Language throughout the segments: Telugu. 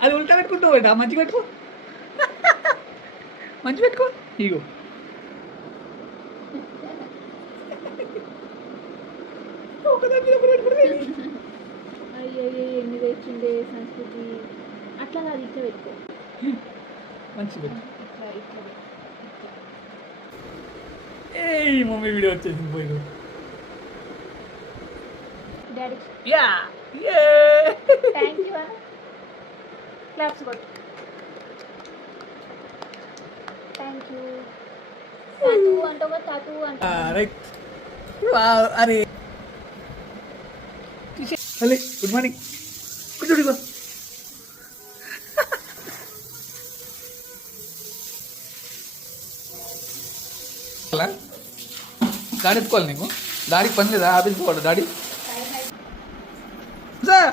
అది ఉల్టా పెట్టుకుంటూ పోయినా మంచి పెట్టుకో మంచి పెట్టుకో ఇగో ఒకదాని మీద ఒకటి పెట్టుకుంటే అయ్యో ఎన్ని తెచ్చిండే సంస్కృతి అట్లా కాదు ఇట్లా పెట్టుకో మంచి పెట్టు ఇట్లా ఇట్లా ఏ మమ్మీ వీడియో వచ్చేసింది పోయి daddy yeah A thank you claps కొట్టు థ్యాంక్ యూ తాతూ అంటావు తాతూ అంటా రైట్ వావ్ అరే హలో గుడ్ మార్నింగ్ కూర్చోడు ఇగో అలా డాడీ ఎత్తుకోవాలి నీకు డాడీకి పని లేదా ఆఫీస్కి పోవాలి డాడీ సార్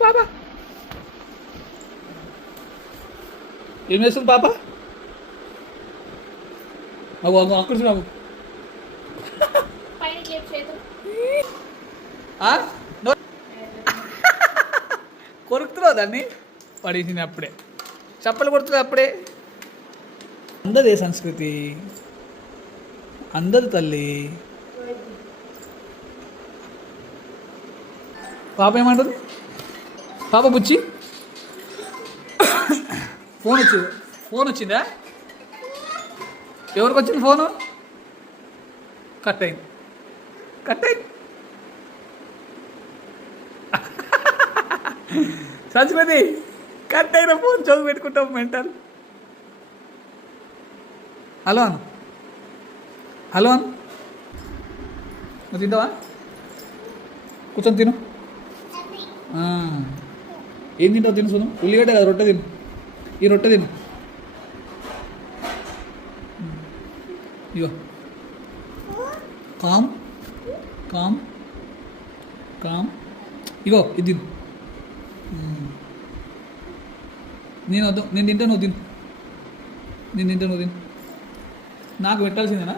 పాప ఏం చేస్తుంది పాప అక్కడ చూడు పైన క్లిప్ చేతు కొరుకుతున్నావు దాన్ని పడేసింది అప్పుడే చప్పలు కొడుతుంది అప్పుడే అందదే సంస్కృతి అందదు తల్లి పాప ఏమంటుంది పాప బుచ్చి ఫోన్ వచ్చిందా ఎవరికి వచ్చింది ఫోను కట్ అయింది సంస్కృతి కట్ అయిన ఫోన్ చదువు పెట్టుకుంటాం మెంటల్ హలో అను నువ్వు తింటావా కూర్చొని తిను ఏం తింటావు తిను చూద్దాం ఉల్లిగడ్డ కదా రొట్టె తిను ఈ రొట్టె తిను ఇగో కామ్ కామ్ కామ్ ఇగో ఇది తిను నేను వద్దు నేను తింటే నువ్వు తిను నాకు పెట్టాల్సిందేనా